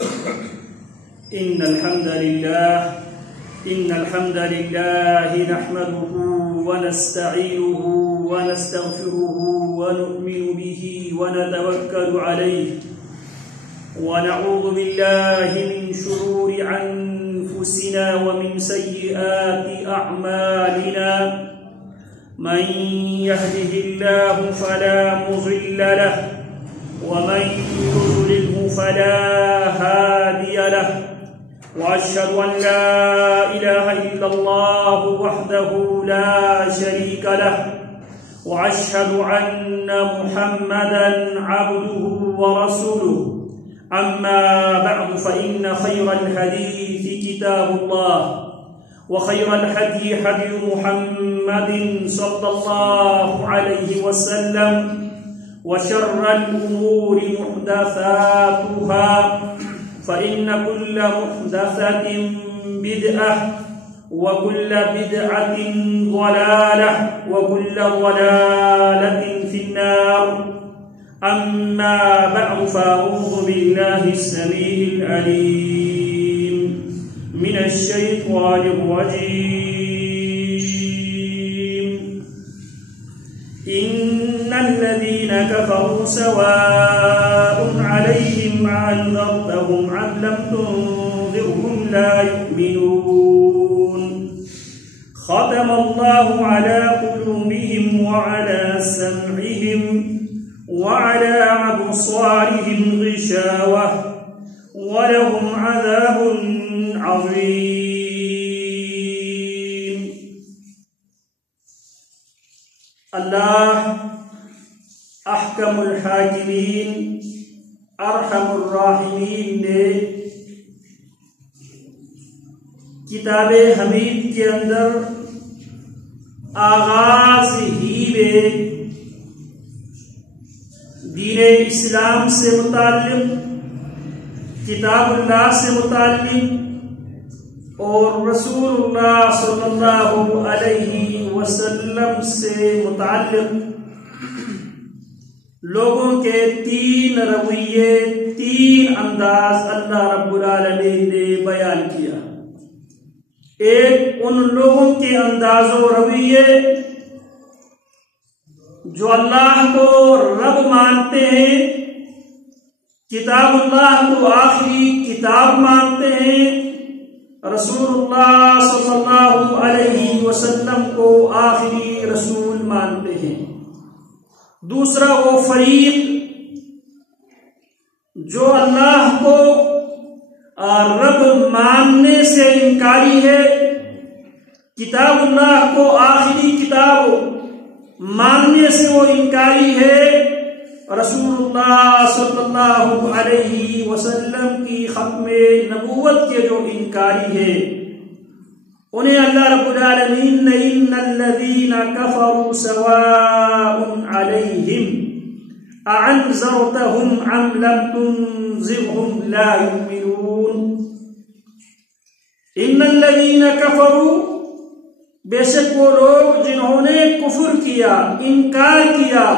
إن الحمد لله نحمده ونستعينه ونستغفره ونؤمن به ونتوكل عليه ونعوذ بالله من شرور أنفسنا ومن سيئات أعمالنا من يهده الله فلا مضل له ومن يضلله فلا هادي له وأشهد أن لا إله إلا الله وحده لا شريك له وأشهد أن محمدا عبده ورسوله أما بعد فإن خير الحديث كتاب الله وخير الهدي هدي محمد صلى الله عليه وسلم وشر الأمور محدثاتها فإن كل محدثة بدعة وكل بدعة ضلالة وكل ضلالة في النار أما بعد فأعوذ بالله السميع العليم من الشيطان الرجيم إن الذين كفروا سواء عليهم أنذرتهم أم لم تنذرهم لا يؤمنون ختم الله على قلوبهم وعلى سمعهم وعلى أبصارهم غشاوة ولهم عذاب عظيم. اللہ احکم الحاکمین ارحم الراحمین نے کتاب حمید کے اندر آغاز ہی میں دین اسلام سے متعلق، کتاب اللہ سے متعلق اور رسول اللہ صلی اللہ علیہ وسلم سے متعلق لوگوں کے تین رویے، تین انداز اللہ رب العالمین نے بیان کیا. ایک ان لوگوں کے انداز و رویے جو اللہ کو رب مانتے ہیں، کتاب اللہ کو آخری کتاب مانتے ہیں، رسول اللہ صلی اللہ علیہ وسلم کو آخری رسول مانتے ہیں. دوسرا وہ فریق جو اللہ کو رب ماننے سے انکاری ہے، کتاب اللہ کو آخری کتاب ماننے سے وہ انکاری ہے، رسول اللہ صلی اللہ علیہ وسلم کی ختم نبوت کے جو انکاری ہے، انہیں اللہ رب العالمین نے ان الذین کفروا سواء علیہم اعنذرتہم ام لم تنذرہم لا یؤمنون. ان الذین کفروا، بے شک وہ لوگ جنہوں نے کفر کیا، انکار کیا،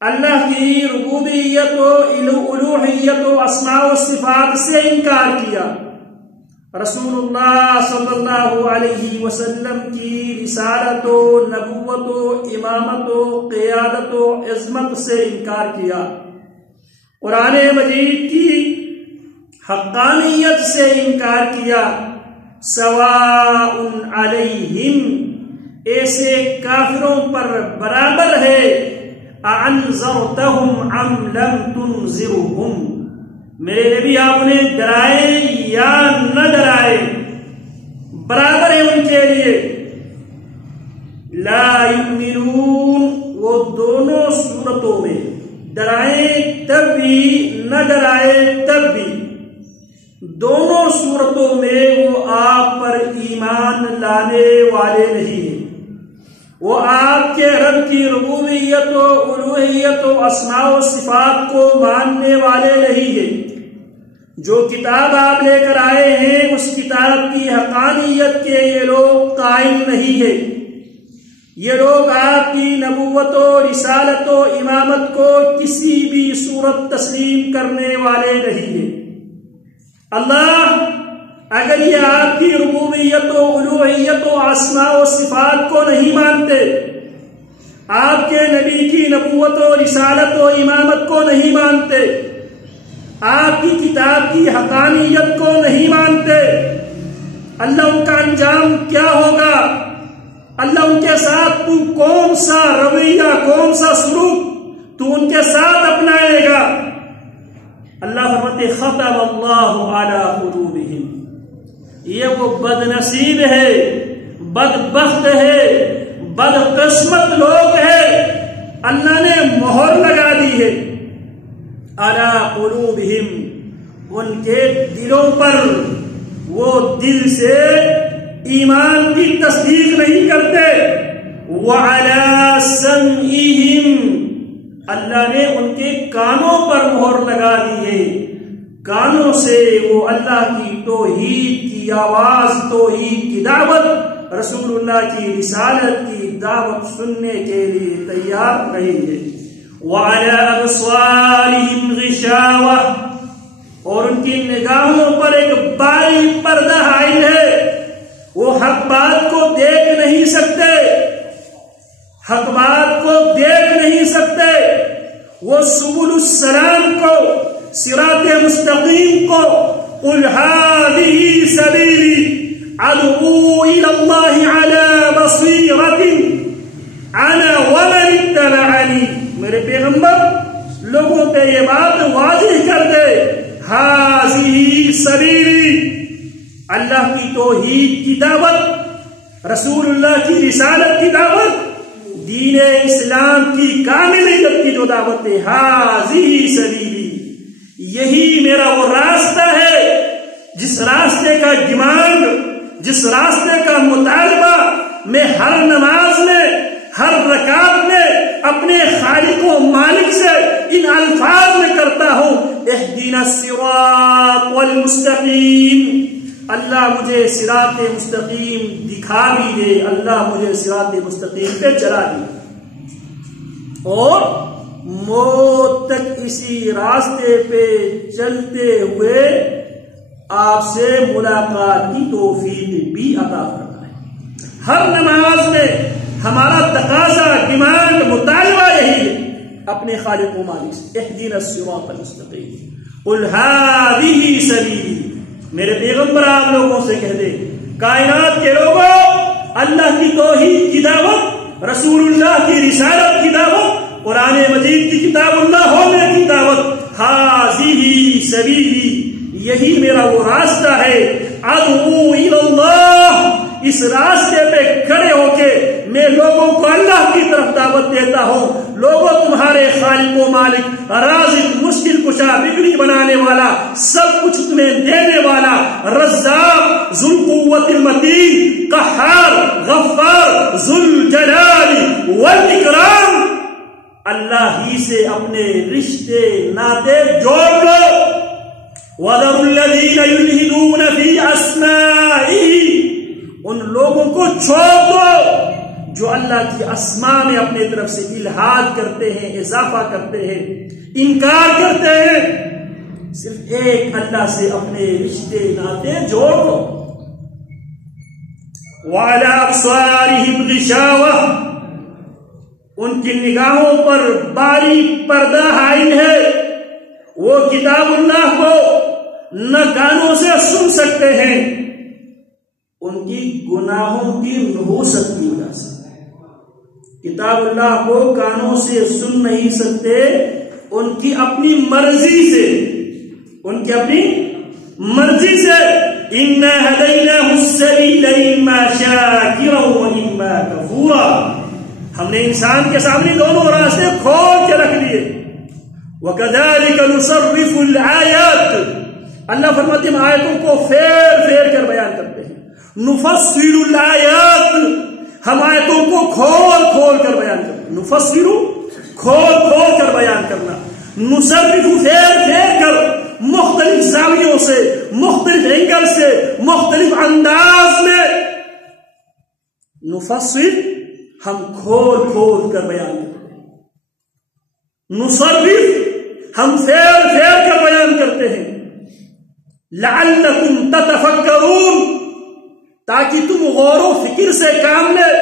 اللہ کی ربوبیت و الوہیت و اسماء و صفات سے انکار کیا، رسول اللہ صلی اللہ علیہ وسلم کی رسالت و نبوت و امامت و قیادت و عظمت سے انکار کیا، قرآن مجید کی حقانیت سے انکار کیا. سواء علیہم، ایسے کافروں پر برابر ہے، اعنذرتہم ام لم تنذرہم، میرے نبی آپ نے ڈرائے یا نہ ڈرائے، برابر ہے ان کے لیے. لا یؤمنون، وہ دونوں صورتوں میں، ڈرائے تب بھی نہ ڈرائے تب بھی، دونوں صورتوں میں وہ آپ پر ایمان لانے والے نہیں ہیں، وہ آپ کے رب کی ربوبیت و الوہیت و اسماء و صفات کو ماننے والے نہیں ہیں. جو کتاب آپ لے کر آئے ہیں اس کتاب کی حقانیت کے یہ لوگ قائل نہیں ہیں. یہ لوگ آپ کی نبوت و رسالت و امامت کو کسی بھی صورت تسلیم کرنے والے نہیں ہیں. اللہ اگر یہ آپ کی ربوبیت و الوہیت و اسماء و صفات کو نہیں مانتے، آپ کے نبی کی نبوت و رسالت و امامت کو نہیں مانتے، آپ کی کتاب کی حقانیت کو نہیں مانتے، اللہ ان کا انجام کیا ہوگا؟ اللہ ان کے ساتھ تو کون سا رویہ، کون سا سلوک تو ان کے ساتھ اپنائے گا؟ اللہ فرماتے ختم اللہ علی قلوبہم، یہ وہ بد نصیب ہے، بدبخت ہے، بدقسمت لوگ ہے، اللہ نے مہر لگا دی ہے علی قلوبہم، ان کے دلوں پر، وہ دل سے ایمان کی تصدیق نہیں کرتے، وعلی سمعہم، اللہ نے ان کے کانوں پر مہر لگا دی ہے، کانوں سے وہ اللہ کی توحید کی آواز، توحید کی دعوت، رسول اللہ کی رسالت کی دعوت سننے کے لیے تیار نہیں ہے۔ وعلی ابصارہم غشاوہ، اور ان کی نگاہوں پر ایک باری پردہ حائل ہے، وہ حق بات کو دیکھ نہیں سکتے، حق بات کو دیکھ نہیں سکتے، وہ سبل السلام کو، صراط مستقیم کو، قل هذه سبیلی ادعو الى اللہ علی بصیرۃ انا ومن اتبعنی، میرے پیغمبر لوگوں پہ یہ بات واضح کر دے، هذه سبیلی، اللہ کی توحید کی دعوت، رسول اللہ کی رسالت کی دعوت، دین اسلام کی کاملیت کی جو دعوت ہے، هذه سبیلی، یہی میرا وہ راستہ ہے، جس راستے کا ڈیمانڈ، جس راستے کا مطالبہ میں ہر نماز میں، ہر رکعت میں اپنے خالق و مالک سے ان الفاظ میں کرتا ہوں، اہدنا الصراط المستقیم، اللہ مجھے صراط مستقیم دکھا بھی دے، اللہ مجھے صراط مستقیم پہ چلا دے، اور موت تک اسی راستے پہ چلتے ہوئے آپ سے ملاقات کی توفیق بھی عطا فرمائے۔ ہر نماز میں ہمارا تقاضا، ڈیمانڈ، مطالبہ یہی ہے اپنے خالق و مالک سے، اہدنا الصراط المستقیم، قل هذه سبیلی، میرے پیغمبر آپ لوگوں سے کہہ دے، کائنات کے لوگوں، اللہ کی توحید کی دعوت، رسول اللہ کی رسالت کی دعوت، قرآن مجید کی کتاب اللہ ہونے کی دعوت، هذه سبیلی، یہی میرا وہ راستہ ہے، ادعو الی اللہ، اس راستے پہ کھڑے ہو کے میں لوگوں کو اللہ کی طرف دعوت دیتا ہوں، لوگوں تمہارے خالق و مالک، رازق، مشکل کشا، بگڑی بنانے والا، سب کچھ تمہیں دینے والا، رزاق، ذو القوت المتین، قہار، غفار، ذو الجلال والاکرام، اللہ ہی سے اپنے رشتے ناطے جوڑ لو، وَذَرُوا الَّذِينَ يُلْحِدُونَ فِي أَسْمَائِهِ، ان لوگوں کو چھوڑ دو جو اللہ کی اسماء میں اپنے طرف سے الحاد کرتے ہیں، اضافہ کرتے ہیں، انکار کرتے ہیں، صرف ایک اللہ سے اپنے رشتے ناطے جوڑ دو۔ وَعَلَىٰ أَبْصَارِهِمْ غِشَاوَةٌ، ان کی نگاہوں پر باری پردہ حائل ہے، وہ کتاب اللہ کو نہ کانوں سے سن سکتے ہیں، ان کی گناہوں کی نحوست کی وجہ سے، کتاب اللہ کو کانوں سے سن نہیں سکتے، ان کی اپنی مرضی سے، ان کی اپنی مرضی سے، اِنَّا هَدَيْنَاهُ السَّبِيلَ إِمَّا شَاكِرًا وَإِمَّا كَفُورًا، ہم نے انسان کے سامنے دونوں راستے کھول کے رکھ دیے، وَكَذَلِكَ نُصَرِّفُ الْآيَاتِ، اللہ فرماتے ہیں آیتوں کو پھیر پھیر کر بیان کرتے ہیں، نفصل الآیات، ہم آیتوں کو کھول کھول کر بیان کرتے ہیں، نفصل کھول کھول کر بیان کرنا، نصرف پھیر پھیر کر، مختلف زاویوں سے، مختلف اینگل سے، مختلف انداز میں، نفصل ہم کھول کھول کر بیان کرتے ہیں، نصرف ہم پھیر پھیر کر بیان کرتے ہیں، لعلکم تتفکرون، تاکہ تم غور و فکر سے کام لے۔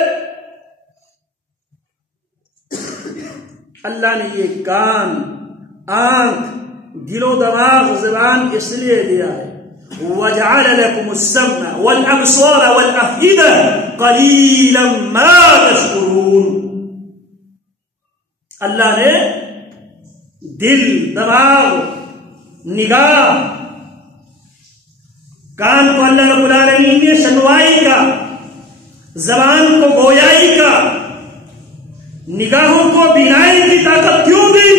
اللہ نے یہ کان، آنکھ، دل و دماغ، زبان اس لیے دیا ہے وَجَعَلَ لَكُمُ السَّمْعَ وَالْأَبْصَارَ وَالْأَفْئِدَةَ قَلِيلًا مَا تَشْكُرُونَ۔ اللہ نے دل، دماغ، نگاہ، کان کو اللہ رب العالمین نے سنوائی کا، زبان کو گویائی کا، نگاہوں کو بینائی کی طاقت کیوں دی؟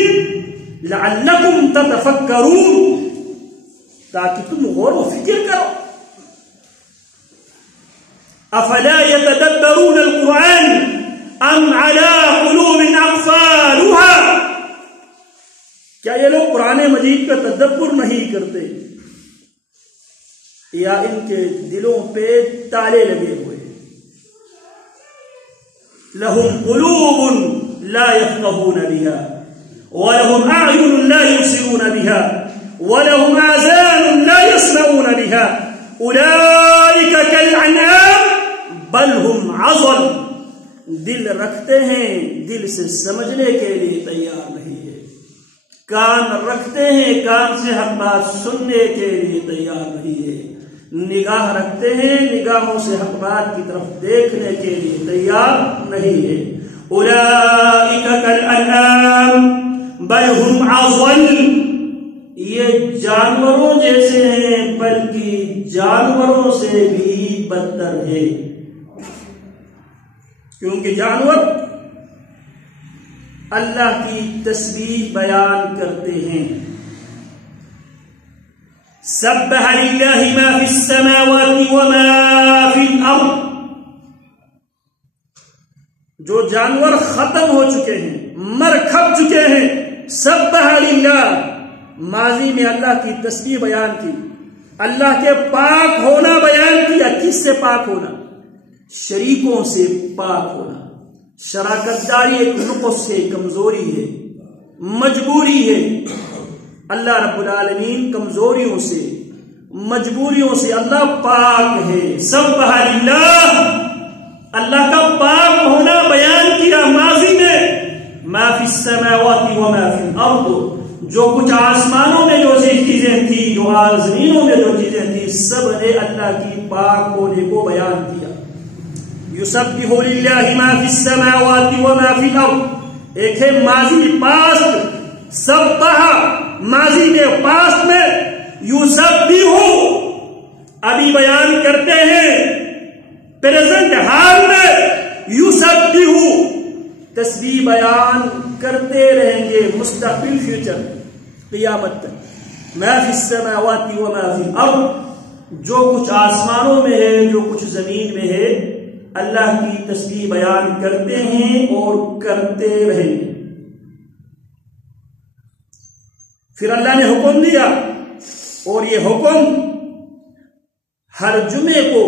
لعلکم تتفکرون، تاکہ تم غور و فکر کرو۔ افلا يتدبرون القرآن ام على قلوب اقفالها، کیا یہ لوگ قرآن مجید کا تدبر نہیں کرتے یا ان کے دلوں پہ تالے لگے ہوئے؟ لهم قلوب لا يفقهون بها ولهم أعين لا يبصرون بها ولهم آذان لا يسمعون بها أولئك كالأنعام بل هم أضل۔ دل رکھتے ہیں، دل سے سمجھنے کے لیے تیار نہیں ہے، کان رکھتے ہیں، کان سے حق بات سننے کے لیے تیار نہیں ہے، نگاہ رکھتے ہیں، نگاہوں سے حق بات کی طرف دیکھنے کے لیے تیار نہیں ہے۔ اولئک کالانعام بل هم اضل، یہ جانوروں جیسے ہیں بلکہ جانوروں سے بھی بدتر ہے، کیونکہ جانور اللہ کی تسبیح بیان کرتے ہیں۔ سبح للہ ما فی السماوات وما فی الارض، جو جانور ختم ہو چکے ہیں، مر کھپ چکے ہیں، سبح للہ، ماضی میں اللہ کی تسبیح بیان کی، اللہ کے پاک ہونا بیان کیا۔ کس سے پاک ہونا؟ شریکوں سے پاک ہونا۔ شراکت داری ایک نقص ہے، کمزوری ہے، مجبوری ہے۔ اللہ رب العالمین کمزوریوں سے، مجبوریوں سے اللہ پاک ہے۔ سبح للہ، اللہ کا پاک ہونا بیان کیا ماضی میں۔ ما فی السماوات وما فی الارض، جو کچھ آسمانوں میں جو چیزیں تھی، جو زمینوں میں جو چیزیں تھی، سب نے اللہ کی پاک ہونے کو بیان کیا۔ یسبح للہ ما فی السماوات وما فی الارض، ایک ہے ماضی پاسٹ، سبح ماضی میں پاسٹ میں، یسبح ابھی بیان کرتے ہیں پریزنٹ حال میں، یسبح تسبیح بیان کرتے رہیں گے مستقبل فیوچر قیامت تک۔ ما فی السماوات وما فی الارض، جو کچھ آسمانوں میں ہے، جو کچھ زمین میں ہے، اللہ کی تسبیح بیان کرتے ہیں اور کرتے رہیں گے۔ پھر اللہ نے حکم دیا، اور یہ حکم ہر جمعے کو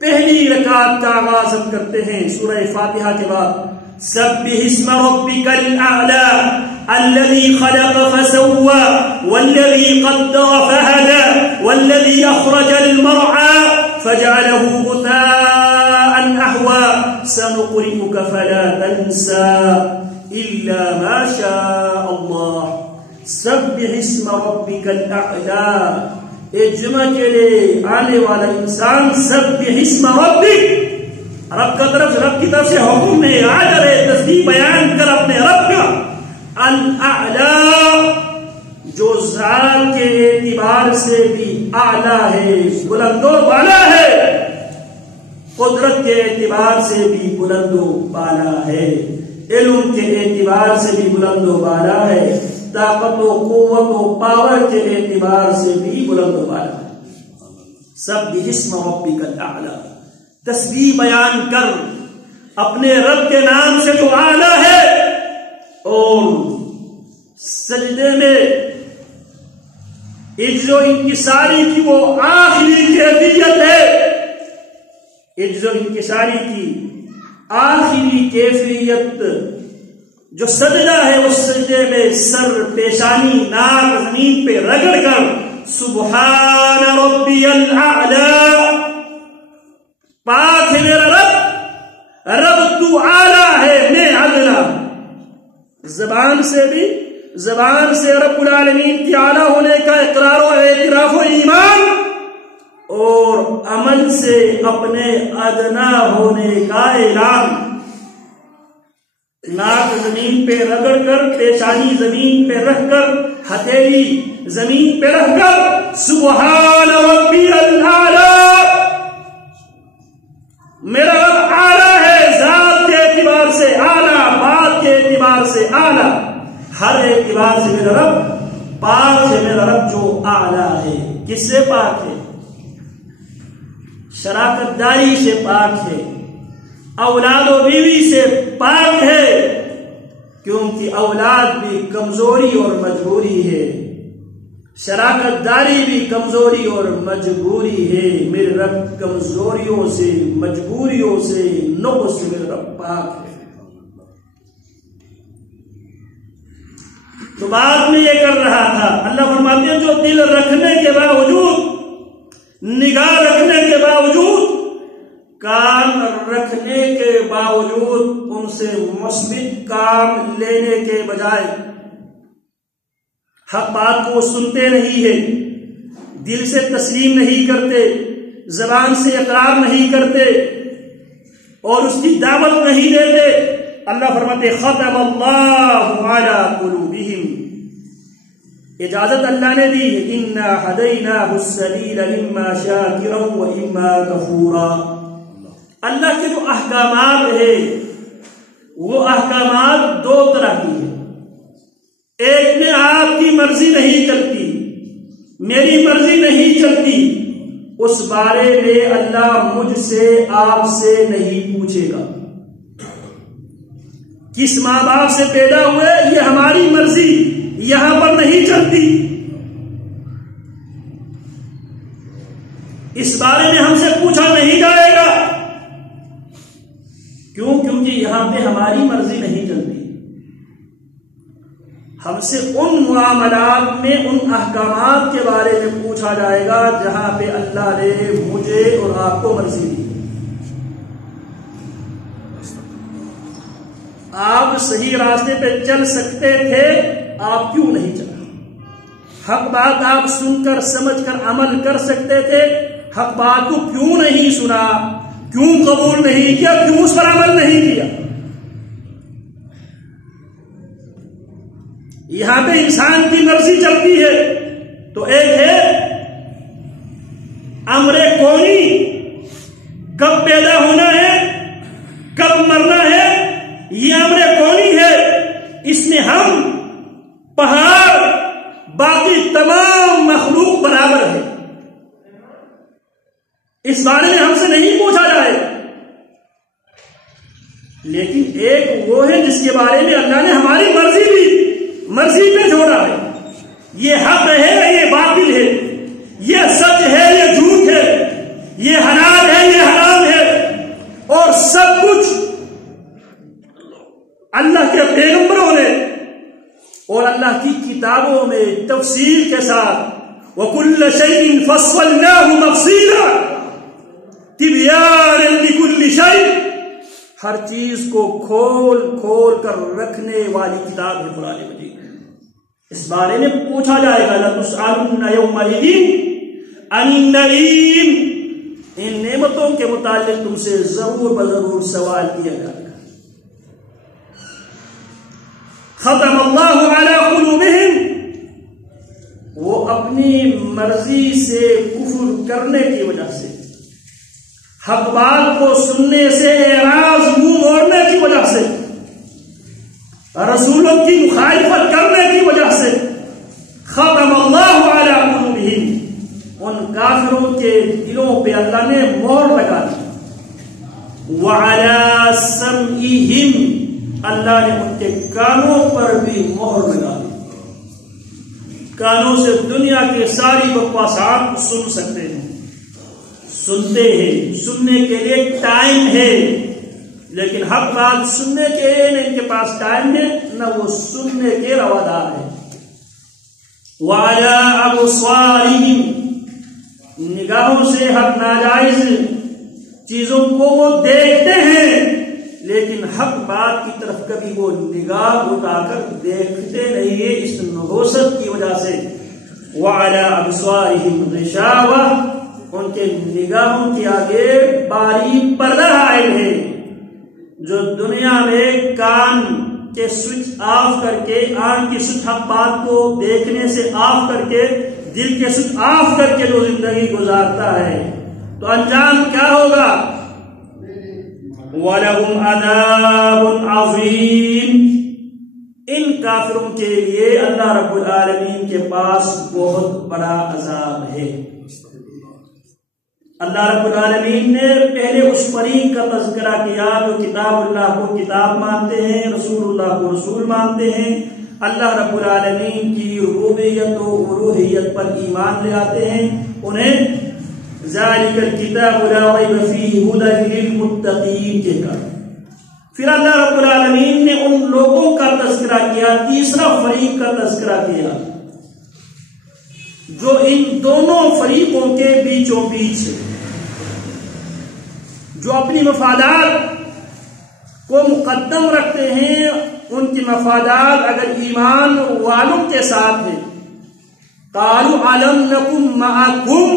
پہلی رکعت کا آغاز ہم کرتے ہیں سورہ فاتحہ کے بعد۔ سبح اسم ربک الاعلی الذی خلق فسوى والذی قدر فهدى والذی اخرج المرعى فجعله غثاء احوى سنقرئك فلا تنسى الا ما شاء الله۔ سبح اسم ربک الاعلی، ایک جمعہ کے لیے آنے والا انسان سبح اسم ربک، رب کی طرف سے حکم ہے، آجر ہے، تسبیح بیان کر اپنے رب کا۔ الاعلی، جو ذات کے اعتبار سے بھی اعلیٰ ہے، بلند و بالا ہے، قدرت کے اعتبار سے بھی بلند و بالا ہے، علم کے اعتبار سے بھی بلند و بالا ہے، طاقت و قوت و پاور کے اعتبار سے بھی بلند و بالا ہے۔ سبح اسم ربک الاعلی، تسبیح بیان کر اپنے رب کے نام سے جو اعلیٰ ہے، اور سجدے میں عجز و انکساری کی وہ آخری کیفیت ہے، عجز و انکساری کی آخری کیفیت جو سجدہ ہے، اس سجدے میں سر، پیشانی، ناک زمین پہ رگڑ کر سبحان ربی الاعلی، پاک ہے میرا رب، رب تو اعلی ہے، میں ادنا۔ زبان سے رب العالمین کی اعلی ہونے کا اقرار و اعتراف و ایمان، اور عمل سے اپنے ادنا ہونے کا اعلان۔ ناک زمین پہ رگڑ کر، پیشانی زمین پہ رکھ کر، ہتھیلی زمین پہ رکھ کر سبحان ربی الاعلی، میرا رب اعلیٰ ہے، ذات کے اعتبار سے اعلیٰ، بات کے اعتبار سے اعلیٰ، ہر اعتبار سے میرا رب پاک ہے، میرا رب جو اعلیٰ ہے۔ کس سے پاک ہے؟ شراکت داری سے پاک ہے، اولاد و بیوی سے پاک ہے، کیونکہ اولاد بھی کمزوری اور مجبوری ہے، شراکت داری بھی کمزوری اور مجبوری ہے۔ میرے رب کمزوریوں سے، مجبوریوں سے، نقص سے میرا رب پاک ہے۔ تو بات میں یہ کر رہا تھا، اللہ فرماتے ہیں جو دل رکھنے کے باوجود، نگاہ رکھنے کے باوجود، کام رکھنے کے باوجود، ان سے مثبت کام لینے کے بجائے حق بات کو سنتے نہیں ہیں، دل سے تسلیم نہیں کرتے، زبان سے اقرار نہیں کرتے، اور اس کی دعوت نہیں دیتے، اللہ فرماتے ختم اللہ علی قلوبہم، اجازت اللہ نے دی ہے، انا ہدیناہ السبیل اما شاکرا و اما کفورا۔ اللہ کے جو احکامات ہیں وہ احکامات دو طرح کی ہیں، ایک میں آپ کی مرضی نہیں چلتی، میری مرضی نہیں چلتی، اس بارے میں اللہ مجھ سے، آپ سے نہیں پوچھے گا۔ کس ماں باپ سے پیدا ہوئے یہ ہماری مرضی یہاں پر نہیں چلتی، اس بارے میں ہم سے پوچھا نہیں جائے گا۔ کیوں؟ کیونکہ یہاں پہ ہماری مرضی نہیں چلتی، ہم سے ان معاملات میں، ان احکامات کے بارے میں پوچھا جائے گا جہاں پہ اللہ نے مجھے اور آپ کو مرضی دی۔ آپ صحیح راستے پہ چل سکتے تھے، آپ کیوں نہیں چلا؟ حق بات آپ سن کر، سمجھ کر عمل کر سکتے تھے، حق بات کو کیوں نہیں سنا، کیوں قبول نہیں کیا، کیوں اس پر عمل نہیں کیا؟ یہاں پہ انسان کی مرضی چلتی ہے، تو ایک ہے امر کونی، کب پیدا ہونا ہے، کب مرنا ہے، یہ امر کونی ہے، اس میں ہم، پہاڑ، باقی تمام مخلوق برابر ہے، اس بارے میں ہم سے نہیں پوچھا جائے۔ لیکن ایک وہ ہے جس کے بارے میں اللہ نے ہماری مرضی پہ چھوڑا ہے، یہ حق ہے، یہ باطل ہے، یہ سچ ہے، یہ جھوٹ ہے، یہ حلال ہے، یہ حرام ہے، اور سب کچھ اللہ کے پیغمبروں نے اور اللہ کی کتابوں میں تفصیل کے ساتھ وَكُلَّ شَيْءٍ فَصَّلْنَاهُ تَفْصِيلًا تِبْيَانًا لِكُلِّ شَيْءٍ، ہر چیز کو کھول کر رکھنے والی کتاب ہے قرآن مجید۔ اس بارے میں پوچھا جائے گا، لَتُسْأَلُنَّ يَوْمَئِذٍ عَنِ النَّعِيمِ، ان نعمتوں کے متعلق تم سے ضرور بضرور سوال کیا جائے گا۔ ختم اللہ علی قلوبہم، وہ اپنی مرضی سے کفر کرنے کی وجہ سے، حق بات کو سننے سے اعراض، منہ موڑنے کی وجہ سے، رسولوں کی مخالفت کرنے کی وجہ سے، ختم اللہ علی قلوبہم، ان کافروں کے دلوں پہ اللہ نے مہر لگا دی، وعلی سمعہم، اللہ نے ان کے کانوں پر بھی مہر لگا دی، کانوں سے دنیا کے ساری بکواسات سن سکتے ہیں، سنتے ہیں، سننے کے لیے ٹائم ہے، لیکن حق بات سننے کے لیے نہ ان کے پاس ٹائم ہے، نہ وہ سننے کے روادار ہے۔ وَعَلَىٰ أَبْصَارِهِمْ، نگاہوں سے حق ناجائز چیزوں کو وہ دیکھتے ہیں، لیکن حق بات کی طرف کبھی وہ نگاہ اٹھا کر دیکھتے نہیں ہیں، اس نحوست کی وجہ سے۔ وَعَلَىٰ أَبْصَارِهِمْ غِشَاوَةٌ، ان کے نگاہوں کے آگے باریک پردہ عائد ہے۔ جو دنیا میں کان کے سوئچ آف کر کے، آنکھ کی سوئچ حق بات کو دیکھنے سے آف کر کے، دل کے سوئچ آف کر کے جو زندگی گزارتا ہے تو انجام کیا ہوگا؟ وَلَهُمْ عَذَابٌ عَظِيمٌ، ان کافروں کے لیے اللہ رب العالمین کے پاس بہت بڑا عذاب ہے۔ اللہ رب العالمین نے پہلے اس فریق کا تذکرہ کیا جو کتاب اللہ کو کتاب مانتے ہیں، رسول اللہ کو رسول مانتے ہیں، اللہ رب العالمین کی ربوبیت و الوہیت پر ایمان لے آتے ہیں، انہیں ذالک الکتاب لا ریب فیہ ھدی للمتقین کہہ کر۔ پھر اللہ رب العالمین نے ان لوگوں کا تذکرہ کیا، تیسرا فریق کا تذکرہ کیا جو ان دونوں فریقوں کے بیچوں بیچ ہے، جو اپنی مفادات کو مقدم رکھتے ہیں۔ ان کی مفادات اگر ایمان والوں کے ساتھ ہے، قالوا الم نکن معکم،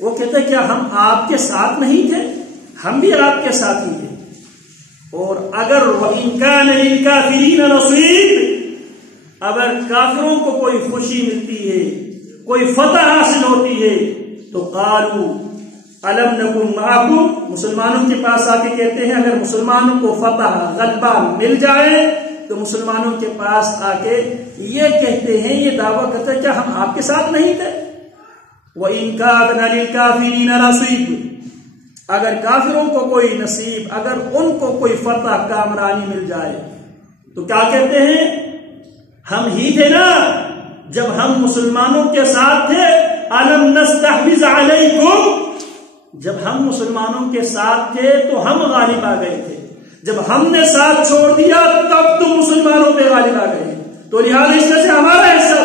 وہ کہتے کیا ہم آپ کے ساتھ نہیں تھے؟ ہم بھی آپ کے ساتھ ہی تھے۔ اور اگر وَإِن كَانَ لِلْكَافِرِينَ نَصِيبٌ، اگر کافروں کو کوئی خوشی ملتی ہے، کوئی فتح حاصل ہوتی ہے تو قالوا الم نکن معکم، مسلمانوں کے پاس آ کے کہتے ہیں اگر مسلمانوں کو فتح غلبہ مل جائے تو مسلمانوں کے پاس آ کے یہ کہتے ہیں، یہ دعویٰ کرتے ہیں کیا ہم آپ کے ساتھ نہیں تھے؟ وَإِن كَانَ لِلْكَافِرِينَ نَصِيبٌ، اگر کافروں کو کوئی نصیب، اگر ان کو کوئی فتح کامرانی مل جائے تو کیا کہتے ہیں؟ ہم ہی تھے نا جب ہم مسلمانوں کے ساتھ تھے، أَلَمْ نَسْتَحْوِذْ عَلَيْكُمْ، جب ہم مسلمانوں کے ساتھ تھے تو ہم غالب آ گئے تھے، جب ہم نے ساتھ چھوڑ دیا تب تم مسلمانوں پہ غالب آ گئے، تو لہٰذا اس میں سے ہمارا حصہ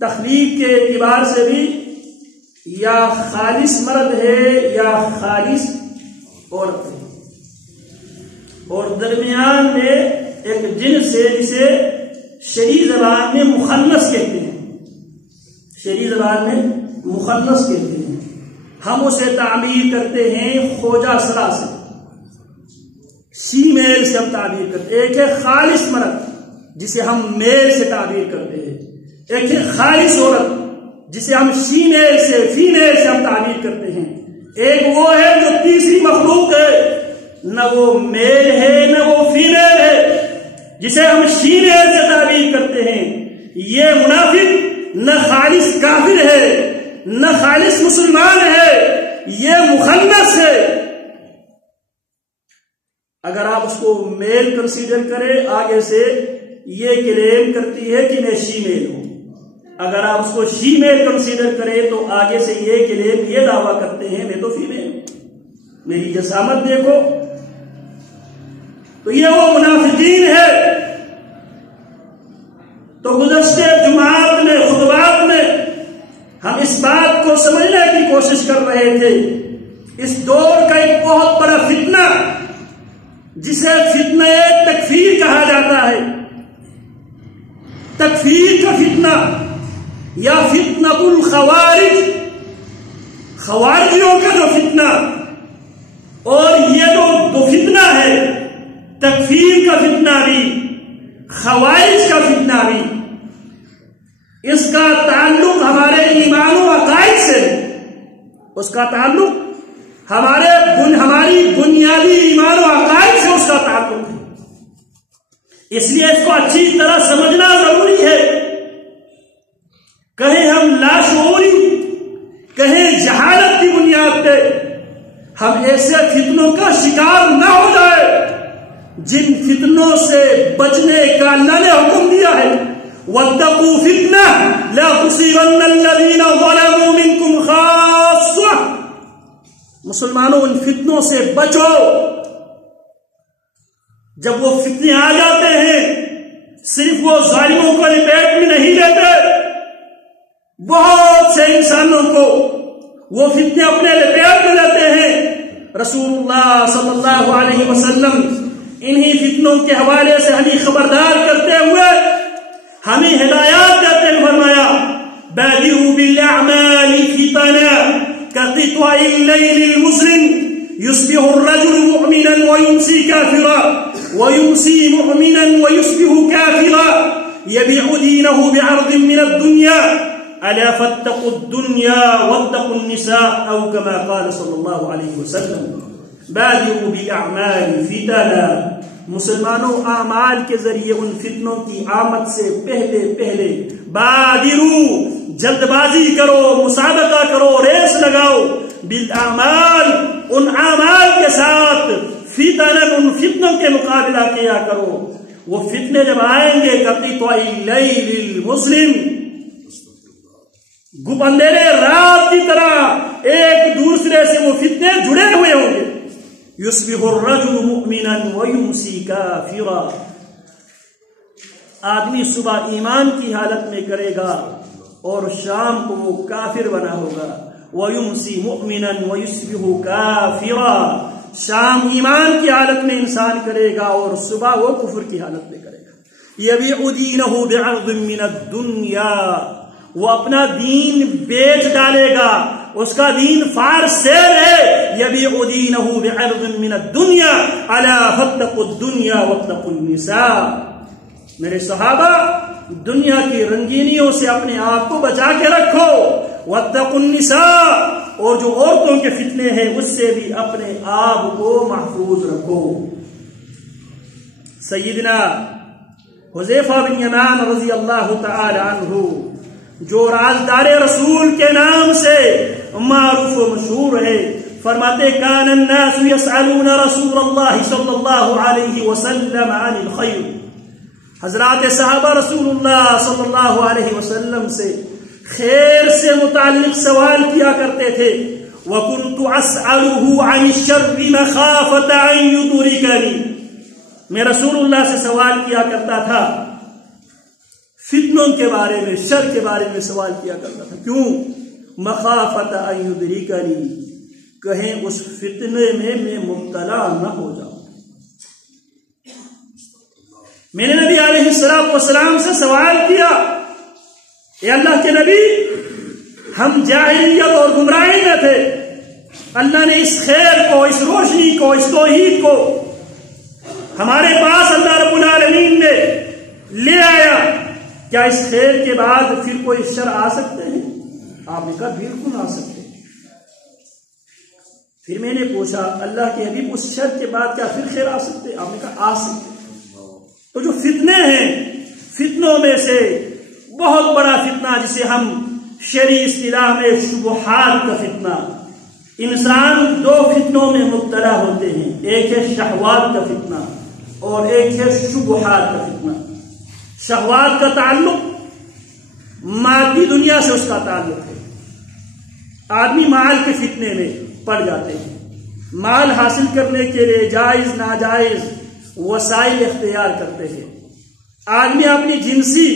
تخلیق کے اعتبار سے بھی یا خالص مرد ہے یا خالص عورت ہے، اور درمیان میں ایک جنس ہے جسے شرعی زبان میں مخنث کہتے ہیں، شرعی زبان میں مخنث کہتے ہیں، ہم اسے تعبیر کرتے ہیں خوجہ سرا سے، سی میل سے ہم تعبیر کرتے ہیں۔ ایک ہے خالص مرد جسے ہم میل سے تعبیر کرتے ہیں، ایک ہے خالص عورت جسے ہم سی میل سے، فیمیل سے ہم تعبیر کرتے ہیں، ایک وہ ہے جو تیسری مخلوق ہے، نہ وہ میل ہے نہ وہ فیمیل ہے، جسے ہم سی میل سے تعبیر کرتے ہیں۔ یہ منافق نہ خالص کافر ہے نہ خالص مسلمان ہے، یہ مخنث ہے۔ اگر آپ اس کو میل کنسیڈر کریں، آگے سے یہ کلیم کرتی ہے کہ میں شی میل ہوں، اگر آپ اس کو شی میل کنسیڈر کریں تو آگے سے یہ کلیم، یہ دعویٰ کرتے ہیں میں تو فیمیل ہوں، میری جسامت دیکھو، تو یہ وہ منافقین ہے۔ تو گزشتہ جمعات میں، خطبات میں ہم اس بات کو سمجھنے کی کوشش کر رہے تھے، اس دور کا ایک بہت بڑا فتنہ جسے فتنہ تکفیر کہا جاتا ہے، تکفیر کا فتنہ یا فتنہ الخوارج، خوارجیوں کا جو فتنہ، اور یہ جو دو فتنہ ہے، تکفیر کا فتنہ بھی، خوارج کا فتنہ بھی، اس کا تعلق ہمارے ایمان و عقائد سے، اس کا تعلق ہماری بنیادی ایمان و عقائد سے اس کا تعلق ہے، اس لیے اس کو اچھی طرح سمجھنا ضروری ہے۔ کہیں ہم لاشعوری، کہیں جہالت کی بنیاد پہ ہم ایسے فتنوں کا شکار نہ ہو جائے جن فتنوں سے بچنے کا اللہ نے حکم دیا ہے، وَاتَّقُوا فِتْنَةً لَا تُصِيبَنَّ الَّذِينَ ظَلَمُوا مِنكُمْ خَاصَّةً، مسلمانوں ان فتنوں سے بچو۔ جب وہ فتنے آ جاتے ہیں صرف وہ ظالموں کو لپیٹ میں نہیں لیتے، بہت سے انسانوں کو وہ فتنے اپنے لپیٹ میں لیتے ہیں۔ رسول اللہ صلی اللہ علیہ وسلم انہی فتنوں کے حوالے سے ہمیں خبردار کرتے ہوئے ہمیں ہدایات دیتے ہوئے فرمایا بادروا بالاعمال فتنا كقطع الليل المظلم يصبح الرجل مؤمنا ويمسي كافرا ويمسي مؤمنا ويصبح كافرا يبيع دينه بعرض من الدنيا الا فاتقوا الدنيا واتقوا النساء او كما قال صلی اللہ علیہ وسلم بادروا بالاعمال فتنا۔ مسلمانوں اعمال کے ذریعے ان فتنوں کی آمد سے پہلے پہلے بادرو جلد بازی کرو، مسابقہ کرو، ریس لگاؤ، بالاعمال ان اعمال کے ساتھ، فتنن ان فتنوں کے مقابلہ کیا کرو۔ وہ فتنے جب آئیں گے قطع اللیل المظلم، گپ اندھیرے رات کی طرح ایک دوسرے سے وہ فتنے جڑے ہوئے ہوں گے۔ یصبح الرجل مؤمنا ویمسی کافرا، آدمی صبح ایمان کی حالت میں کرے گا اور شام کو وہ کافر بنا ہوگا۔ ویمسی مؤمنا ویصبح کافرا، شام ایمان کی حالت میں انسان کرے گا اور صبح وہ کفر کی حالت میں کرے گا۔ یبیع دینہ بعرض من الدنیا، وہ اپنا دین بیچ ڈالے گا، اس کا دین فار سیل ہے۔ یبیع دینہ بعرض من الدنیا الا فاتقوا الدنیا واتقوا النساء۔ میرے صحابہ، دنیا کی رنگینیوں سے اپنے آپ کو بچا کے رکھو، واتقوا النساء، اور جو عورتوں کے فتنے ہیں اس سے بھی اپنے آپ کو محفوظ رکھو۔ سیدنا حذیفہ بن یمان رضی اللہ تعالی عنہ، جو رازدار رسول کے نام سے معروف و مشہور ہے، فرماتے کان الناس یسألون رسول اللہ صلی اللہ علیہ وسلم عن الخیر، حضرات صحابہ رسول اللہ صلی اللہ علیہ وسلم سے خیر سے متعلق سوال کیا کرتے تھے۔ وَكُنْتُ أَسْأَلُهُ عَنِ الشَّرِّ مَخَافَةَ أَن يُدْرِكَنِي، میں رسول اللہ سے سوال کیا کرتا تھا فتنوں کے بارے میں، شر کے بارے میں سوال کیا کرتا تھا۔ کیوں؟ مخافۃ ان یدرکنی، کہیں اس فتنے میں مبتلا نہ ہو جاؤں۔ میں نے نبی علیہ الصلوۃ والسلام سے سوال کیا، اے اللہ کے نبی، ہم جاہلیت اور گمراہی میں تھے، اللہ نے اس خیر کو، اس روشنی کو، اس توحید کو ہمارے پاس اللہ رب العالمین نے لے آیا، کیا اس خیر کے بعد پھر کوئی شر آ سکتے ہیں؟ آپ نے کہا بالکل آ سکتے ہیں۔ پھر میں نے پوچھا اللہ کے حبیب، اس شر کے بعد کیا پھر خیر آ سکتے ہیں؟ آپ نے کہا آ سکتے ہیں۔ تو جو فتنے ہیں، فتنوں میں سے بہت بڑا فتنہ جسے ہم شرعی اصطلاح میں شبہات کا فتنہ، انسان دو فتنوں میں مبتلا ہوتے ہیں، ایک ہے شہوات کا فتنہ اور ایک ہے شبہات کا فتنہ۔ شہوات کا تعلق مادی دنیا سے، اس کا تعلق ہے، آدمی مال کے فتنے میں پڑ جاتے ہیں، مال حاصل کرنے کے لیے جائز ناجائز وسائل اختیار کرتے ہیں، آدمی اپنی جنسی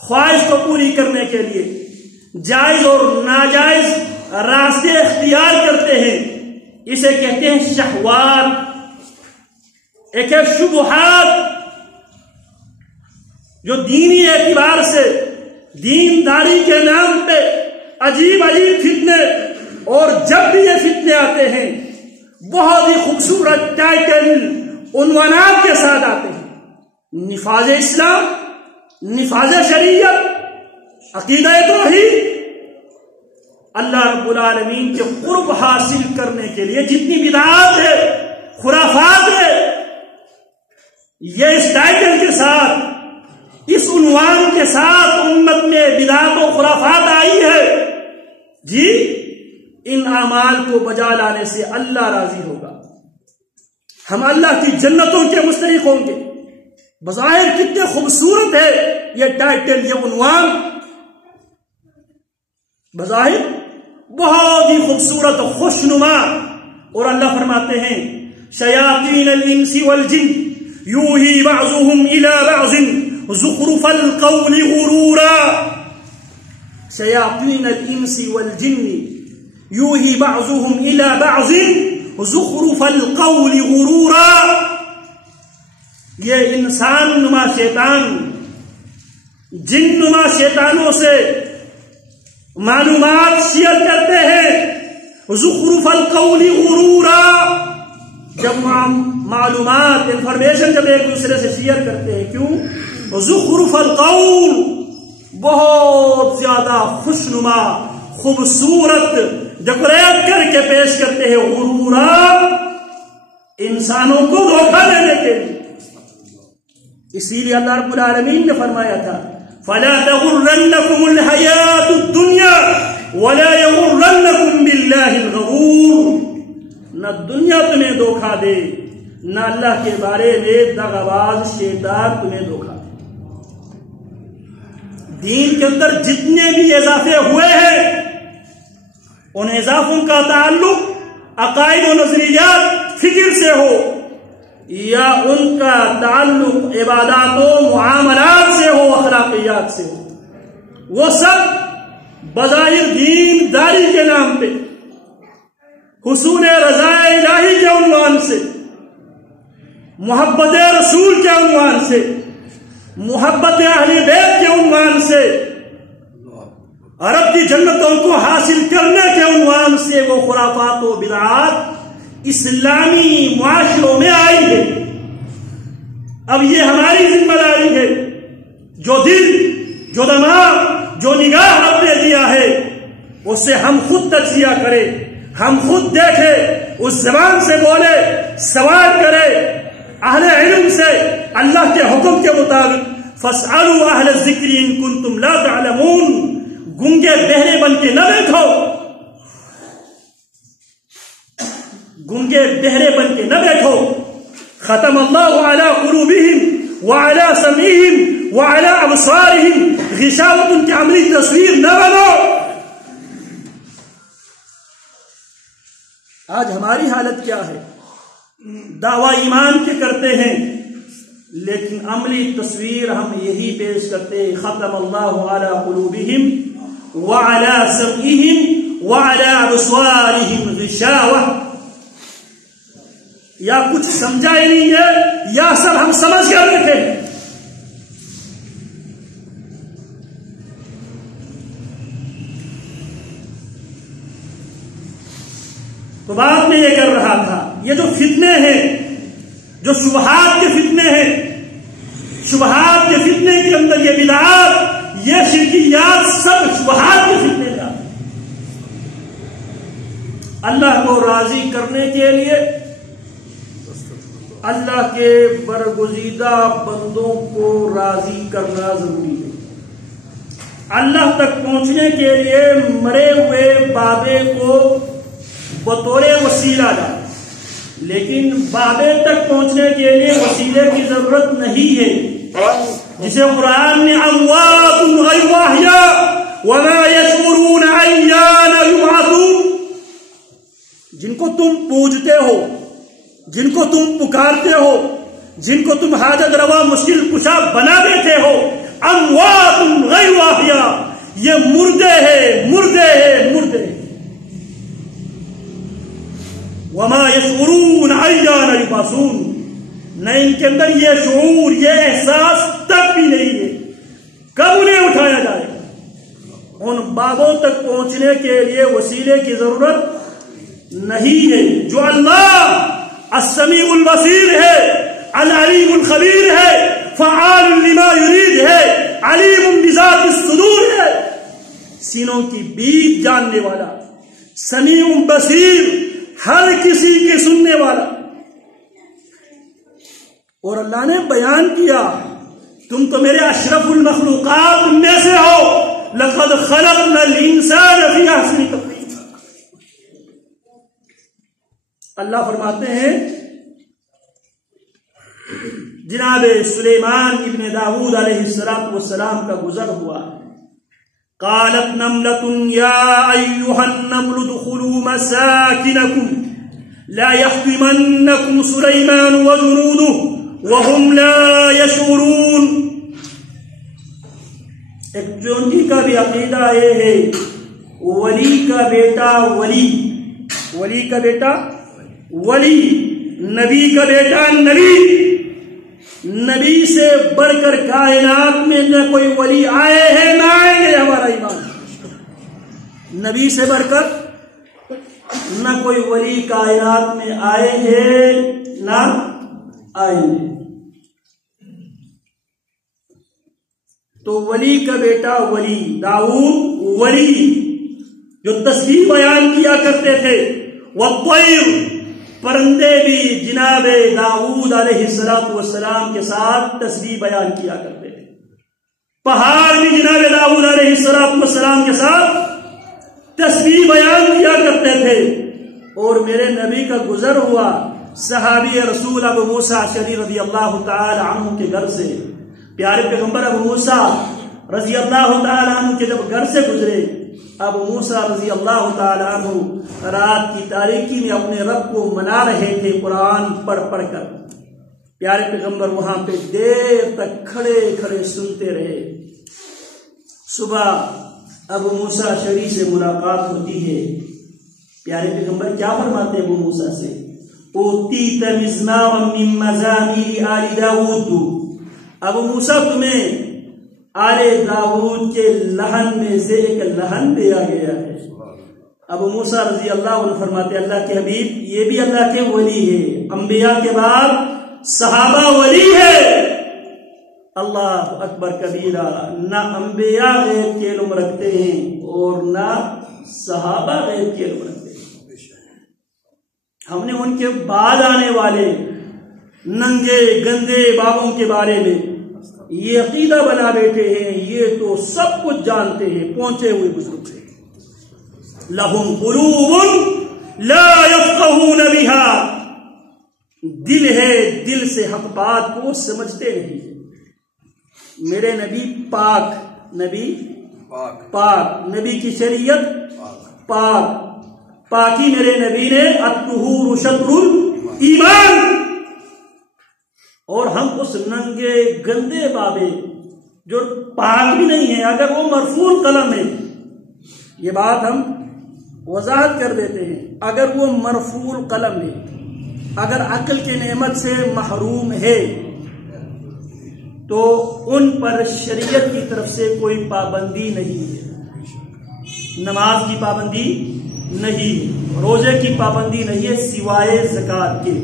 خواہش کو پوری کرنے کے لیے جائز اور ناجائز راستے اختیار کرتے ہیں، اسے کہتے ہیں شہوات۔ ایک ہے شبہات، جو دینی اعتبار سے دینداری کے نام پہ عجیب عجیب فتنے، اور جب بھی یہ فتنے آتے ہیں بہت ہی خوبصورت ٹائٹل عنوانات کے ساتھ آتے ہیں، نفاذ اسلام، نفاذ شریعت، عقیدہ توحید، اللہ رب العالمین کے قرب حاصل کرنے کے لیے جتنی بدعات ہے، خرافات ہے، یہ اس ٹائٹل کے ساتھ، اس عنوان کے ساتھ امت میں بدعات و خرافات آئی ہے۔ جی، ان اعمال کو بجا لانے سے اللہ راضی ہوگا، ہم اللہ کی جنتوں کے مستحق ہوں گے۔ بظاہر کتنے خوبصورت ہے یہ ٹائٹل، یہ عنوان، بظاہر بہت ہی خوبصورت، خوشنما، اور اللہ فرماتے ہیں شیاطین الانس والجن یوحی بعضهم الی بعض زخرف القول غرورا۔ شیاطین الانس والجن یوحی بعضهم الى بعض زخرف القول غرورا. یہ انسان نما شیطان جن نما شیطانوں سے معلومات شیئر کرتے ہیں. زخرف القول غرورا، جب معلومات انفارمیشن جب ایک دوسرے سے شیئر کرتے ہیں. کیوں؟ زخرف القول، بہت زیادہ خوشنما خوبصورت ڈیکوریٹ کر کے پیش کرتے ہیں. غرورا، انسانوں کو دھوکہ دینے کے لیے. اسی لیے اللہ رب العالمین نے فرمایا تھا فَلَا تَغُرَّنَّكُمُ الْحَيَاةُ الدُّنْيَا وَلَا يَغُرَّنَّكُمْ بِاللَّهِ الْغَرُورُ. نہ دنیا تمہیں دھوکہ دے، نہ اللہ کے بارے میں دغاباز شیطان تمہیں دھوکہ دے. دین کے اندر جتنے بھی اضافے ہوئے ہیں ان اضافوں کا تعلق عقائد و نظریات فکر سے ہو یا ان کا تعلق عبادات و معاملات سے ہو، اخلاقیات سے ہو، وہ سب بظاہر دین داری کے نام پہ، حصول رضا الہی کے عنوان سے، محبت رسول کے عنوان سے، محبت اہل بیت کے عنوان سے، عرب کی جنتوں کو حاصل کرنے کے عنوان سے وہ خرافات و بدعات اسلامی معاشروں میں آئی ہے. اب یہ ہماری ذمہ داری ہے، جو دل، جو دماغ، جو نگاہ رب نے دیا ہے اس سے ہم خود تجزیہ کرے، ہم خود دیکھے، اس زبان سے بولے، سوال کرے اہل علم سے اللہ کے حکم کے مطابق. فاسألوا اہل الذکر ان کنتم لا تعلمون. گونگے بہرے بن کے نہ بیٹھو، گونگے بہرے بن کے نہ بیٹھو. ختم اللہ علی قلوبہم وعلی سمعہم وعلی ابصارہم غشاوۃ. ان کی عملی تصویر نہ بنو. آج ہماری حالت کیا ہے؟ دعویٰ ایمان کے کرتے ہیں لیکن عملی تصویر ہم یہی پیش کرتے ہیں ختم اللہ علی قلوبہم وعلی سمعہم وعلی ابصارہم غشاوۃ. یا کچھ سمجھا ہی نہیں ہے یا سب ہم سمجھ کر رکھے. تو بات میں یہ کر رہا تھا، یہ جو فتنے ہیں، جو شبہات کے فتنے ہیں، شبہات کے فتنے کے اندر یہ بدعات، یہ شرکیات سب شبہات کے فتنے کا اللہ کو راضی کرنے کے لیے اللہ کے برگزیدہ بندوں کو راضی کرنا ضروری ہے. اللہ تک پہنچنے کے لیے مرے ہوئے بابے کو بطور وسیلہ ڈالیں، لیکن بابے تک پہنچنے کے لیے وسیلے کی ضرورت نہیں ہے. جسے قرآن نے اموات غیر احیاء وما یشعرون ایان یبعثون، جن کو تم پوجتے ہو، جن کو تم پکارتے ہو، جن کو تم حاجت روا مشکل کشا بنا دیتے ہو، اموات غیر احیاء، یہ مردے ہیں، مردے ہیں، مردے ہیں. وما یشعرون ایان یبعثون، نہ ان کے اندر یہ شعور، یہ احساس تک بھی نہیں ہے کب انہیں اٹھایا جائے. ان بابوں تک پہنچنے کے لیے وسیلے کی ضرورت نہیں ہے. جو اللہ السمیع البصیر ہے، العلیم الخبیر ہے، فعال لما یرید ہے، علیم بذات الصدور ہے، سینوں کی بیت جاننے والا، سمیع بصیر، ہر کسی کے سننے والا. اور اللہ نے بیان کیا تم تو میرے اشرف المخلوقات میں سے ہو، لقد خلقنا الانسان فی احسن تقویم. اللہ فرماتے ہیں جناب سلیمان ابن داؤد علیہ السلام کا گزر ہوا. قالت نملة يا أيها النمل ادخلوا مساكنكم لا يحطمنكم سليمان وجنوده وهم لا يشعرون. ایک چونٹی کا بھی عقیدہ یہ ہے ولی کا بیٹا ولی، ولی کا بیٹا ولی، نبی کا بیٹا نبی، نبی سے بڑھ کر کائنات میں نہ کوئی ولی آئے ہیں نہ آئیں گے، ہمارا ایمان، نبی سے بڑھ کر نہ کوئی ولی کائنات میں آئے ہیں نہ آئیں گے۔ تو ولی کا بیٹا ولی داؤد ولی جو تسبیح بیان کیا کرتے تھے، والطیر، پرندے بھی جناب داؤد علیہ السلام کے ساتھ تسبیح بیان کیا کرتے تھے، پہاڑ بھی جناب داؤد علیہ السلام کے ساتھ تسبیح بیان کیا کرتے تھے۔ اور میرے نبی کا گزر ہوا صحابی رسول ابو موسیٰ اشعری رضی اللہ تعالی عنہ کے گھر سے، پیارے پیغمبر ابو موسیٰ رضی اللہ تعالی عنہ کے جب گھر سے گزرے، ابو موسیٰ رضی اللہ تعالی عنہ رات کی تاریکی میں اپنے رب کو منا رہے تھے قرآن پڑھ پڑھ کر، پیارے پیغمبر وہاں پہ دیر تک کھڑے کھڑے سنتے رہے۔ صبح ابو موسیٰ اشعری سے ملاقات ہوتی ہے، پیارے پیغمبر کیا فرماتے ہیں ابو موسیٰ سے؟ اوتیت مزمارا من مزامیر آل داود، ابو موسیٰ تمہیں آل داود کے لہن میں سے ایک لہن دیا گیا ہے۔ ابو موسیٰ رضی اللہ عنہ فرماتے اللہ کے حبیب یہ بھی اللہ کے ولی ہے، انبیاء کے بعد صحابہ ولی ہے۔ اللہ اکبر کبیرہ، نہ انبیاء غیب کے علم رکھتے ہیں اور نہ صحابہ غیب کے علم رکھتے ہیں۔ ہم نے ان کے بعد آنے والے ننگے گندے بابوں کے بارے میں یہ عقیدہ بنا بیٹھے ہیں یہ تو سب کچھ جانتے ہیں، پہنچے ہوئے بزرگ سے۔ لہم قلوب لا یفقہون بہا، دل ہے، دل سے حق بات کو سمجھتے نہیں۔ میرے نبی پاک، نبی پاک، نبی کی شریعت پاک، پاکی میرے نبی نے الطہور شطر الایمان، اور ہم اس ننگے گندے بابے جو پاک بھی نہیں ہے، اگر وہ مرفوع قلم ہے، یہ بات ہم وضاحت کر دیتے ہیں، اگر وہ مرفوع قلم ہے، اگر عقل کی نعمت سے محروم ہے تو ان پر شریعت کی طرف سے کوئی پابندی نہیں ہے، نماز کی پابندی نہیں، روزے کی پابندی نہیں ہے سوائے زکوٰۃ کے،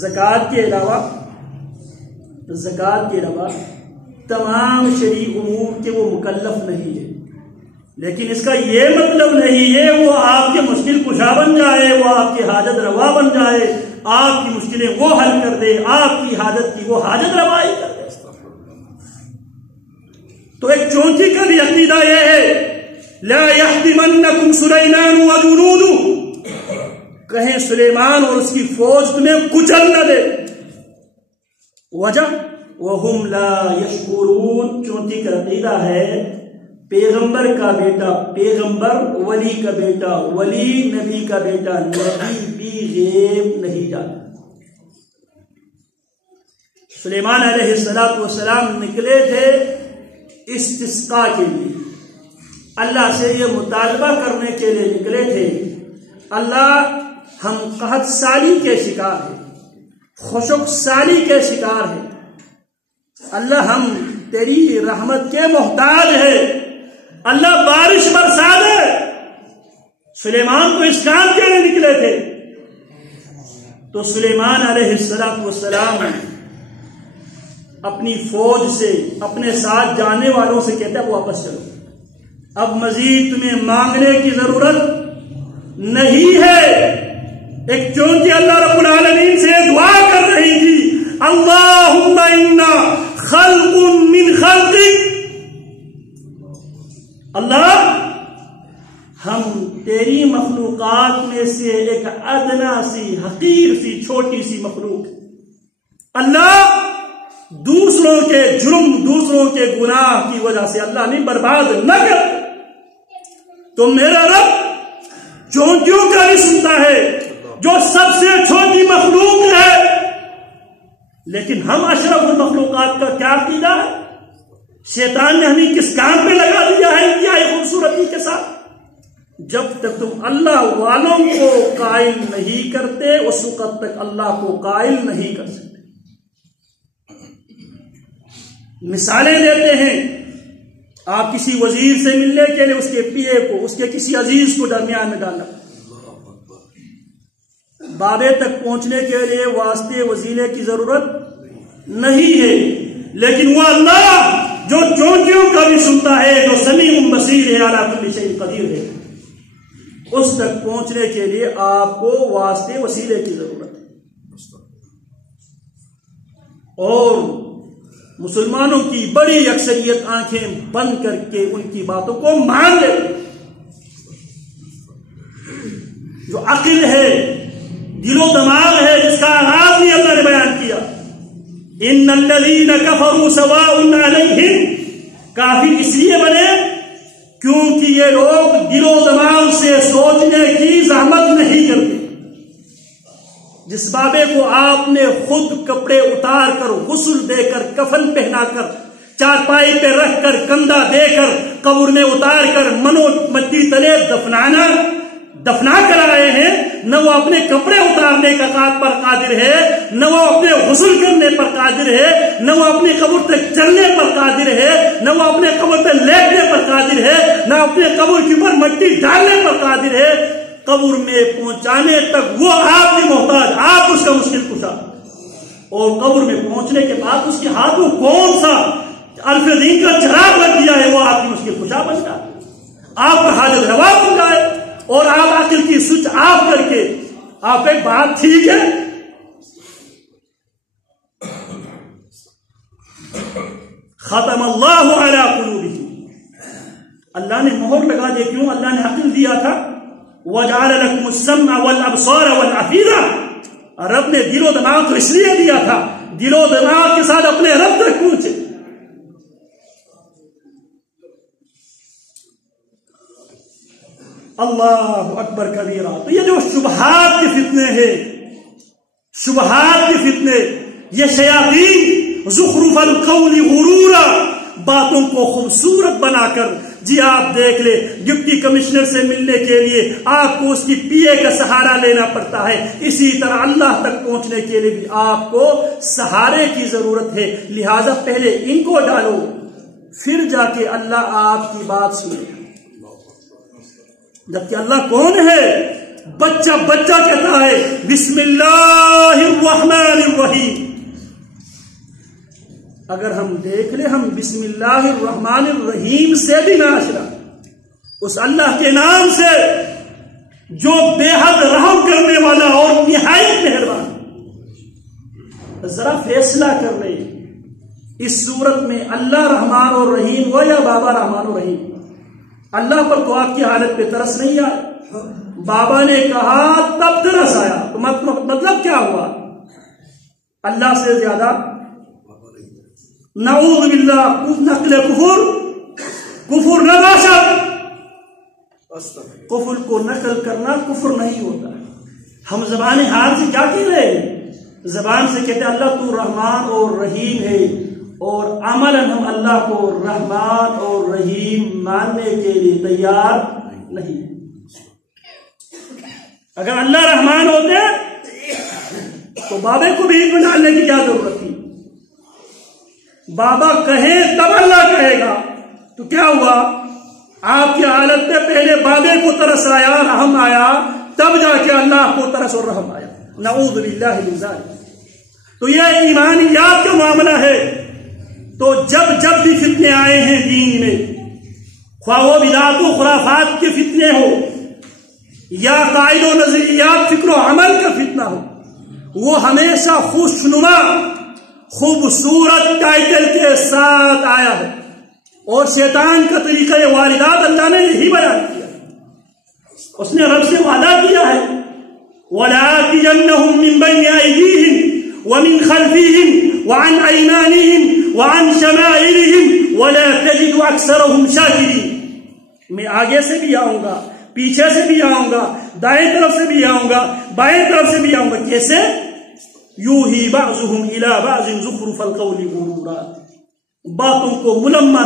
زکوٰۃ کے علاوہ تمام شرعی امور کے وہ مکلف نہیں ہے۔ لیکن اس کا یہ مطلب نہیں ہے وہ آپ کے مشکل کشا بن جائے، وہ آپ کی حاجت روا بن جائے، آپ کی مشکلیں وہ حل کر دے، آپ کی حاجت کی وہ حاجت روائی کر دے۔ تو ایک چونٹی کا بھی عقیدہ یہ ہے لا يحطمنكم سليمان وجنوده، کہیں سلیمان اور اس کی فوج تمہیں کچل نہ دے۔ وجہ وهم لا يشعرون، چونٹی کا عقیدہ ہے پیغمبر کا بیٹا پیغمبر، ولی کا بیٹا ولی، نبی کا بیٹا نبی بھی غیب نہیں جانتا۔ سلیمان علیہ السلام نکلے تھے استسقاء کے لیے، اللہ سے یہ مطالبہ کرنے کے لیے نکلے تھے، اللہ ہم قحط سالی کے شکار ہیں، خشک سالی کے شکار ہیں، اللہ ہم تیری رحمت کے محتاج ہیں، اللہ بارش برسا دے۔ سلیمان کو اس کام کے لیے نکلے تھے، تو سلیمان علیہ السلام اپنی فوج سے، اپنے ساتھ جانے والوں سے کہتا ہے واپس چلو، اب مزید تمہیں مانگنے کی ضرورت نہیں ہے۔ ایک چونٹی اللہ رب العالمین سے دعا کر رہی تھی، اللہم انا خلق من خلقک، اللہ ہم تیری مخلوقات میں سے ایک ادنا سی حقیر سی چھوٹی سی مخلوق، اللہ دوسروں کے جرم، دوسروں کے گناہ کی وجہ سے اللہ نے برباد نہ کر۔ تو میرا رب چونٹیوں کا بھی سنتا ہے جو سب سے چھوٹی مخلوق ہے، لیکن ہم اشرف المخلوقات کا کیا عقیدہ ہے؟ شیطان نے ہمیں کس کام پہ لگا دیا ہے انتہائی خوبصورتی کے ساتھ؟ جب تک تم اللہ والوں کو قائل نہیں کرتے اس وقت تک اللہ کو قائل نہیں کر سکتے. مثالیں دیتے ہیں. آپ کسی وزیر سے ملنے کے لیے اس کے پی اے کو، اس کے کسی عزیز کو درمیان میں ڈالنا، بابے تک پہنچنے کے لیے واسطے وسیلے کی ضرورت نہیں ہے. لیکن وہ اللہ جو چونٹیوں کا بھی سنتا ہے، جو سمیع بصیر ہے، اعلیٰ کل شیء قدیر ہے، اس تک پہنچنے کے لیے آپ کو واسطے وسیلے کی ضرورت ہے. اور مسلمانوں کی بڑی اکثریت آنکھیں بند کر کے ان کی باتوں کو مان لیتے. جو عقل ہے، دل و دماغ ہے، جس کا آغاز بھی اللہ نے بیان کیا، ان الذین کفروا سواء علیہم، کافی اس لیے بنے کیونکہ یہ لوگ دل و دماغ سے سوچنے کی زحمت نہیں کرتے. جس بابے کو آپ نے خود کپڑے اتار کر، غسل دے کر، کفن پہنا کر، چارپائی پہ رکھ کر، کندھا دے کر، قبر میں اتار کر، منو مٹی تلے دفنا کر آئے ہیں، نہ وہ اپنے کپڑے اتارنے کا پر قادر ہے، نہ وہ اپنے غسل کرنے پر قادر ہے، نہ وہ اپنی قبر تک چلنے پر قادر ہے، نہ وہ اپنے قبر تک لیٹنے پر قادر ہے، نہ اپنے قبر کے اوپر مٹی ڈالنے پر قادر ہے. قبر میں پہنچانے تک وہ آپ کی محتاج، آپ اس کا مشکل کشا، اور قبر میں پہنچنے کے بعد اس کے ہاتھوں کون سا الف دین کا چراغ رکھ دیا ہے، وہ آپ کی مشکل کشا بن جائے، آپ کا حاجت روا بن جائے. اور آپ عقل کی سوئچ آف کر کے آپ ایک بات ٹھیک ہے، ختم اللہ علی قلوبہم، اللہ نے مہر لگا دی. کیوں؟ اللہ نے عقل دیا تھا. وجعل لكم السمع والابصار والافئدة، رب نے دل و دماغ تو اس لیے دیا تھا دل و دماغ کے ساتھ اپنے رب تک پہنچے. اللہ اکبر کبیرہ. تو یہ جو شبہات کے فتنے ہیں، شبہات کے فتنے، یہ شیاطین زخرف القول غرورا، باتوں کو خوبصورت بنا کر، جی آپ دیکھ لیں ڈپٹی کمشنر سے ملنے کے لیے آپ کو اس کی پی اے کا سہارا لینا پڑتا ہے، اسی طرح اللہ تک پہنچنے کے لیے بھی آپ کو سہارے کی ضرورت ہے. لہذا پہلے ان کو ڈالو، پھر جا کے اللہ آپ کی بات سنے. جبکہ اللہ کون ہے؟ بچہ کہتا ہے بسم اللہ الرحمن الرحیم. اگر ہم دیکھ لیں، ہم بسم اللہ الرحمن الرحیم سے بھی ناشنا، اس اللہ کے نام سے جو بے حد رحم کرنے والا اور نہایت مہربان. ذرا فیصلہ کر لیں، اس صورت میں اللہ رحمان اور رحیم ہو یا بابا رحمان اور رحیم؟ اللہ پر تو آپ کی حالت پہ ترس نہیں آیا. بابا نے کہا تب ترس آیا، تو مطلب کیا ہوا؟ اللہ سے زیادہ نعوذ باللہ نقل کفر نہ باشد. کفر کو نقل کرنا کفر نہیں ہوتا. ہم زبان حال سے کیا کہہ رہے ہیں؟ زبان سے کہتے ہیں اللہ تو رحمان اور رحیم ہے، اور عملاً ہم اللہ کو رحمان اور رحیم ماننے کے لیے تیار نہیں. اگر اللہ رحمان ہوتے تو بابے کو بھی ایک ڈالنے کی کیا ضرورت تھی؟ بابا کہے تب اللہ کہے گا. تو کیا ہوا؟ آپ کی حالت میں پہلے بابے کو ترس آیا، رحم آیا، تب جا کے اللہ کو ترس اور رحم آیا. نعوذ باللہ من ذالک. تو یہ ایمانیات کا معاملہ ہے. تو جب بھی فتنے آئے ہیں دین میں، خواہ وہ بدعات و خرافات کے فتنے ہو یا قائد و نظریات فکر و عمل کا فتنہ ہو، وہ ہمیشہ خوشنما خوبصورت ٹائٹل کے ساتھ آیا ہے. اور شیطان کا طریقہ واردات اللہ نے یہی بیان کیا. اس نے رب سے وعدہ کیا ہے وَلَآتِيَنَّهُمْ مِنْ بَيْنِ أَيْدِيهِمْ وَمِنْ خَلْفِهِمْ وَعَنْ أَيْمَانِهِمْ وَعَنْ شَمَائِلِهِمْ وَلَا تَجِدُ أَكْثَرَهُمْ شَاكِرِينَ. میں آگے سے بھی آؤں گا، پیچھے سے بھی آؤں گا، دائیں طرف سے بھی آؤں گا، بائیں طرف سے بھی آؤں گا. کیسے؟ یوحی بعضهم الى بعض زخرف القول غرورا. باتوں کو ملمہ